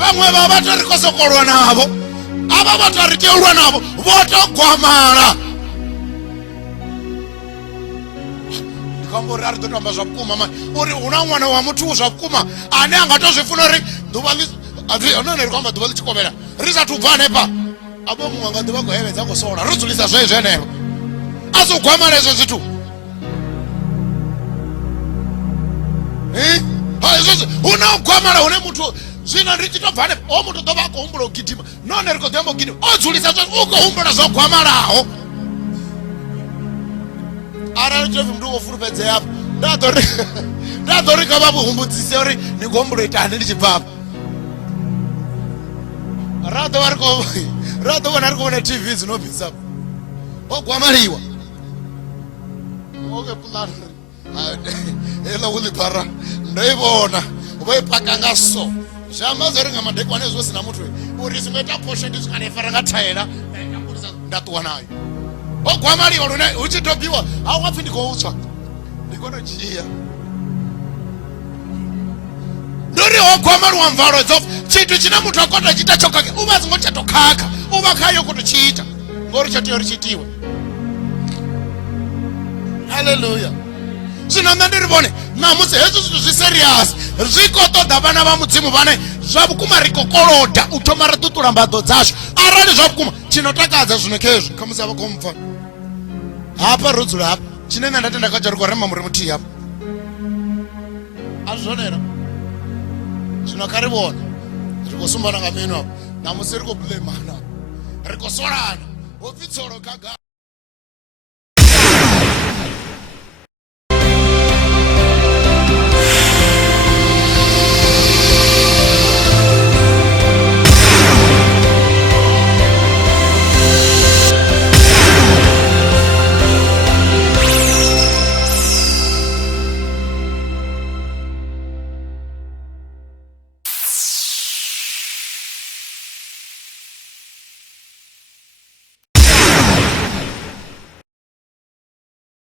vamwe vava tori kosokolwa navo ava vatori teulwa navo votogwamala ndikambo ari totamba zvakuma mani uri una mwana wa muthu zvakuma ane angatozvifuna uri duva none rikwamba duva lichikovera risatubva nepa abo munganga duva kuhevedza kusola ridzulisa zvezvenero azogwamala izvo zvithu unogwamala une muthu zvino ndichitobva nepa o muthu dova akuhumbula kugidhima none rikodembo gidhima odzulisa ukohumbula zvokwamalawo ara chofi mndu ofurupedze apa ndadori kava vuhumbudzise uri ningombulo itani ndichibva radova nari kuona TV dzinobvisa apa ogwamaliwa oke pulani ela ulipara ndoivona voipakanga so zvamazoringa madekwane zvosina muthu uri zimboita poshe ndizvikanefara taira ndatuwa nayo ogwamaliwa luna uchitopiwa awapfi ndikoutsva ndikonochiya ndori ogwamaliwa mvaro dzofu chintu chine muthu akota chita chokake uva zingochatokaka uva kayo kutochiita ngori chatiyo richitiwe haleluya zvino ndandirivone namusi hezvo zvinhu zviserious zvikotoda vana vamudzimu vane zvavukuma rikokoloda utomara tutulwa mbado dzazvo arali zvavukuma chinotakadza zvino kezvo kamusava komupfa hapa rudzuro hapa chinene ndatenda kacho rikorema muri mutii hapa azvonera zvino karivona rikosumbana ngameno namusi rikoblemana rikosorana opfitsoro kaga